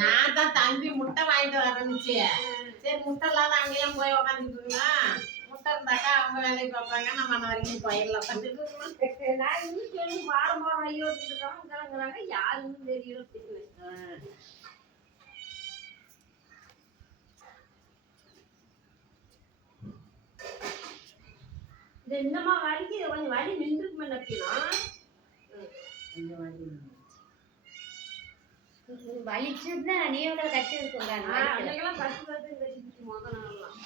நான் தான் தம்பி முட்டை வாங்கிட்டு வரணுச்சு. சரி முட்டை இல்லாத அங்கேயும் போய் உட்காந்துட்டுங்களா, முட்டை இருந்தாக்கா அவங்க வேலைக்கு பார்ப்பாங்க, நம்ம அந்த வரைக்கும் போயிடலாம் உட்காந்துட்டு. நான் இன்னும் சொல்லி வாரம் போகிறோம் ஐயோ இருக்கிறாங்க யாருன்னு தெரியல. இது என்னமா வலிக்கு கொஞ்சம் வலி நின்றுக்குமே நப்பினா கொஞ்சம் வலி வலிச்சுன்னா நீங்க கட்டி இருக்குங்க. அன்னைக்கெல்லாம் கட்டு கட்டிட்டு முதல் நாள்லாம்